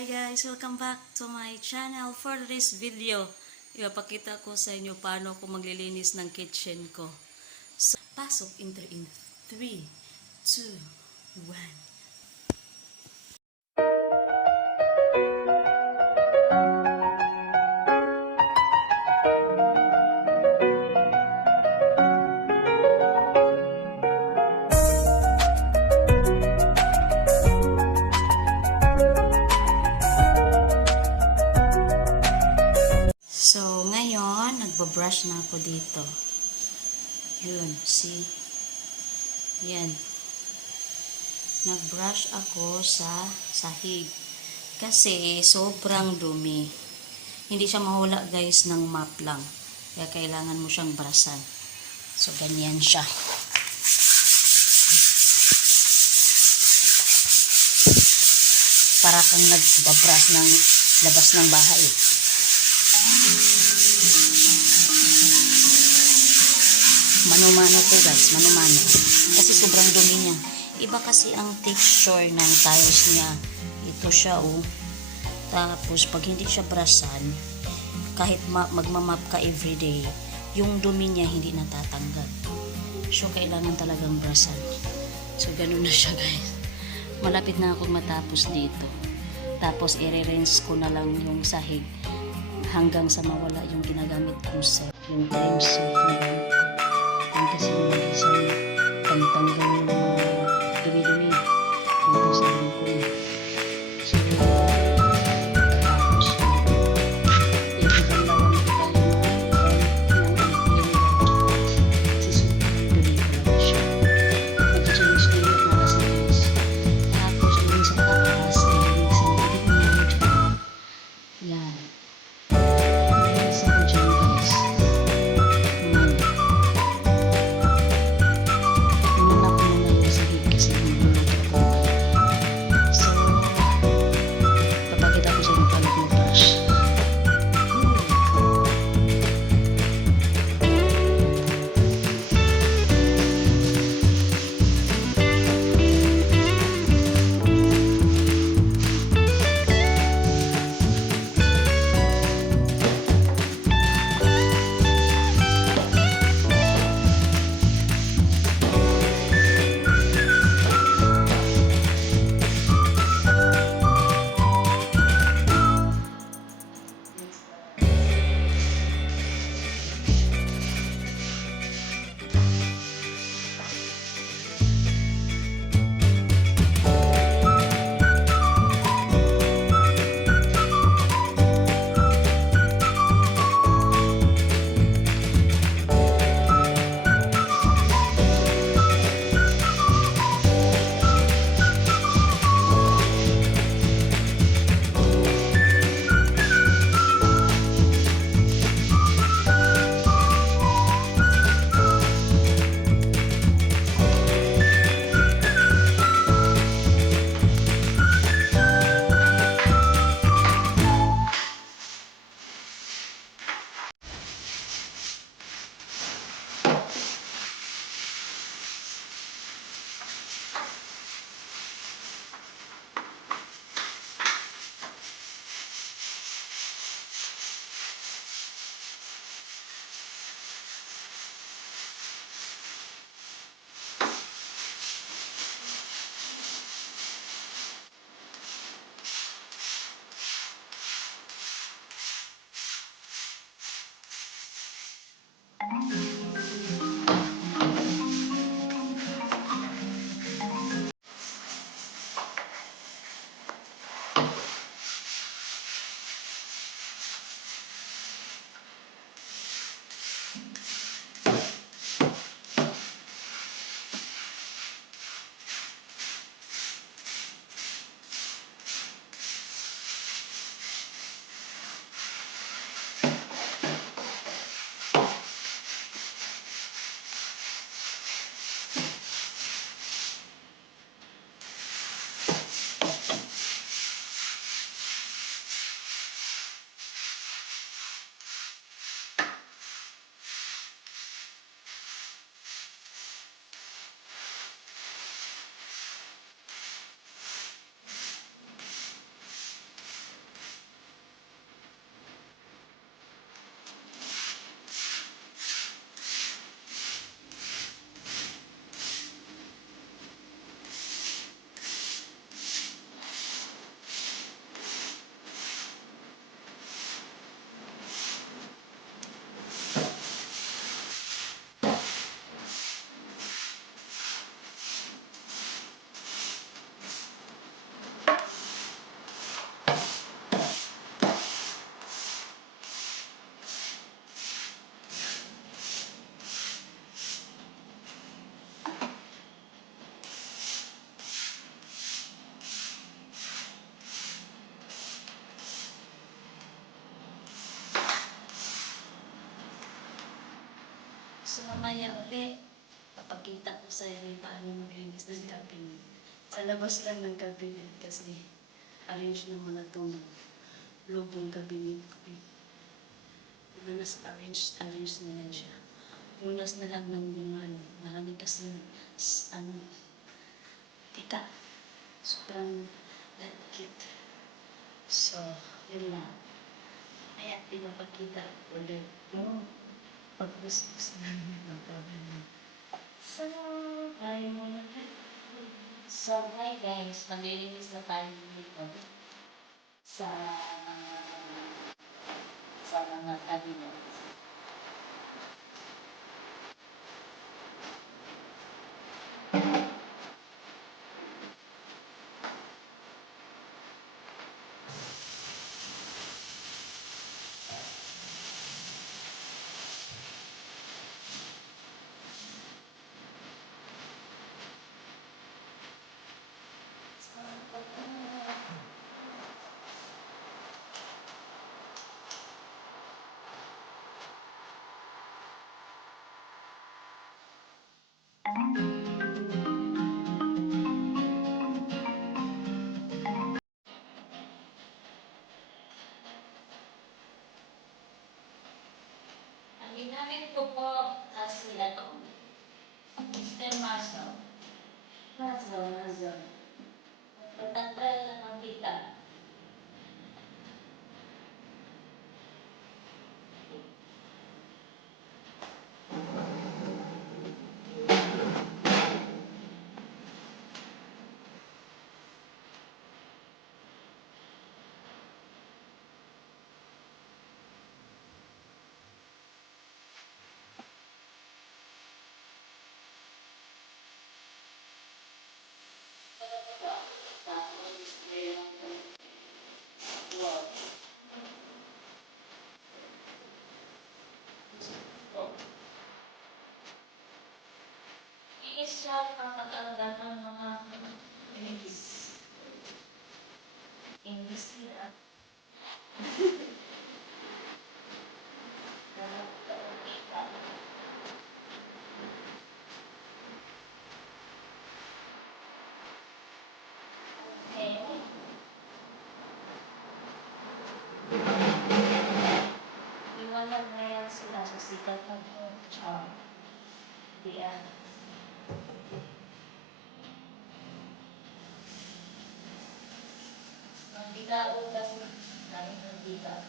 Hi guys! Welcome back to my channel. For this video, ipapakita ko sa inyo paano ako maglilinis ng kitchen ko. So, pasok in 3, 2, 1. So, ngayon, nagbabrush na ako dito. Yun, see? Yan. Nagbrush ako sa sahig. Kasi, sobrang dumi. Hindi siya mahula, guys, ng mop lang. Kaya kailangan mo siyang brasan. So, ganyan siya. Para kang nagbabrush ng labas ng bahay. Mano-mano po guys, mano-mano. Kasi sobrang dumi niya. Iba kasi ang texture ng tiles niya. Ito siya oh. Tapos pag hindi siya brasan, kahit magmamap ka everyday, yung dumi niya hindi natatanggal. So kailangan talagang brasan. So ganun na siya guys. Malapit na akong matapos dito. Tapos i-rinse ko na lang yung sahig hanggang sa mawala yung ginagamit kong set, yung time set na gamit ko. Yung kasi yung isang pangtanggal yung mga dumi-dumi dito sa bangko. So, tapos ibigay lang ko tayo kasi sobrang dumi ko lang siya. Mag-change na yun mga size. Tapos yung sa taas, yung sa dumi. Yan. So mamaya ulit, papakita ko sa iyo paano maglinis ng cabinet. Sa labas lang ng cabinet kasi arrange naman na itong loob ng cabinet ko. Manas arrange na yan siya. Punas na lang ng mga marami kasi ano, tita. Sobrang lagkit. So, yun lang. Kaya pinapakita ulit. No? Pag-gusto ng cabinet. So, tayo muna. So, hi guys. Maglilinis na tayo dito. Sa mga cabinet. Ang ginamit ko po kasi ito. Mr. Muscle. Muscle. Patanggal lang ang kita. Iisa ang katalagan ng mga English. English nila. Okay. Iwanan na yan sila sa sikat ng diyan. Mantika o kasi namin mantika.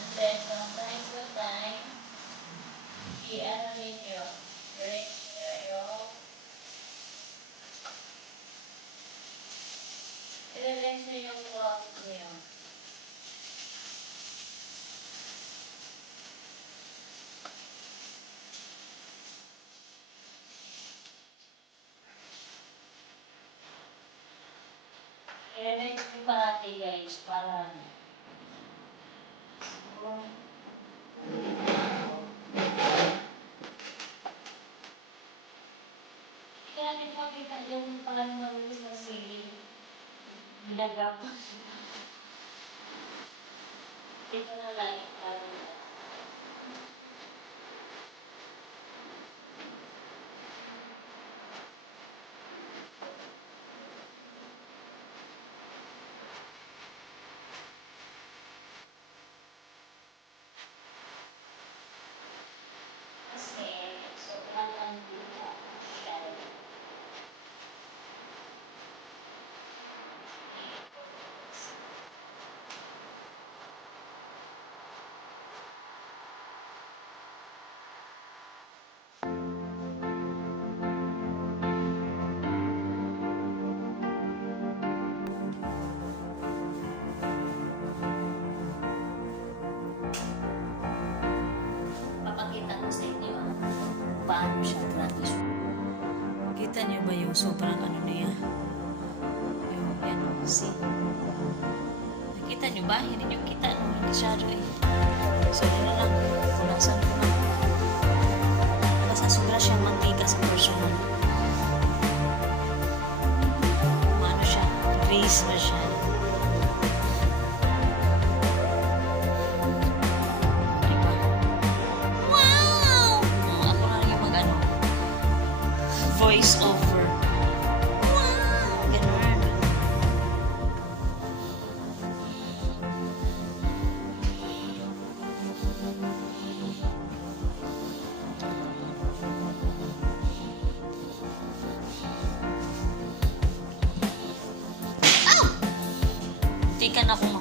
And then from time to time, i-ano ninyo, rinse nyo yung i-rinse nyo yung cloth nyo. I-rinse nyo parati guys, para kaya din makita yung parang marulis na sili. Bilagak. Dito na lang parang kasi sobrang nandito siya. Papakita ko sa inyo paano siya gratis. Kita niyo ba yung sobrang ano na yan? Yung yan, see? Nakita niyo ba? Hindi niyo kita nung hindi masyado eh. So, yun na lang. Punasan ko na. Basta sobra siyang mantika sa personal. Ano siya? Grease ba siya? naman akong